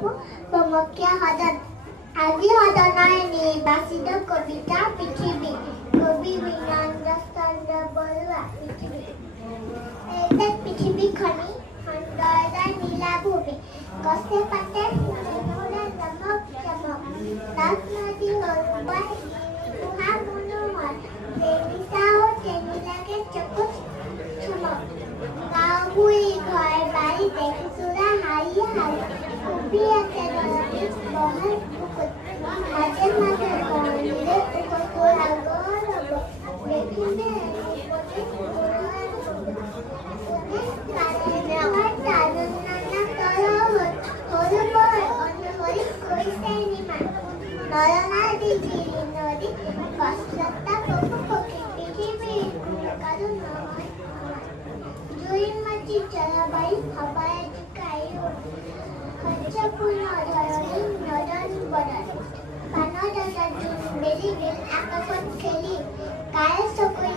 Pemukul Hadan Adi Hadanai নির্বাচিত কবিতা পৃথিবী কবি বিনন্দ চন্দ্র বৰুৱা পৃথিবী এই পৃথিৱীখনি সৌন্দৰ্যৰ নীলাভূমি গছে পাতে ফুলে ফুলে চমক চমক তাত নদী সৰুবৰ গুহা মনোহৰ দেখিছাও তেনিলাকে চকুত চমক গাঁও বুঢ়ী ঘৰ বাৰী দেখিছোৰা হাৰি হাৰি কবি আছে নদীত বহল পুখুত মাজে মাজে গলিৰে পুখুৰ আগৰ হ'ব দেখিলে নরনাদি ঝিরি নদী কষ্টতা পশু পক্ষী পৃথিবীর কারো নয় জুই মাটি জলবায়ু খাবার কাই হজ্জপূর্ণ ধরনী নদন বদন পানদাতা দিন বেলি বিল আকাশত খেলি কায়ে চকুৰি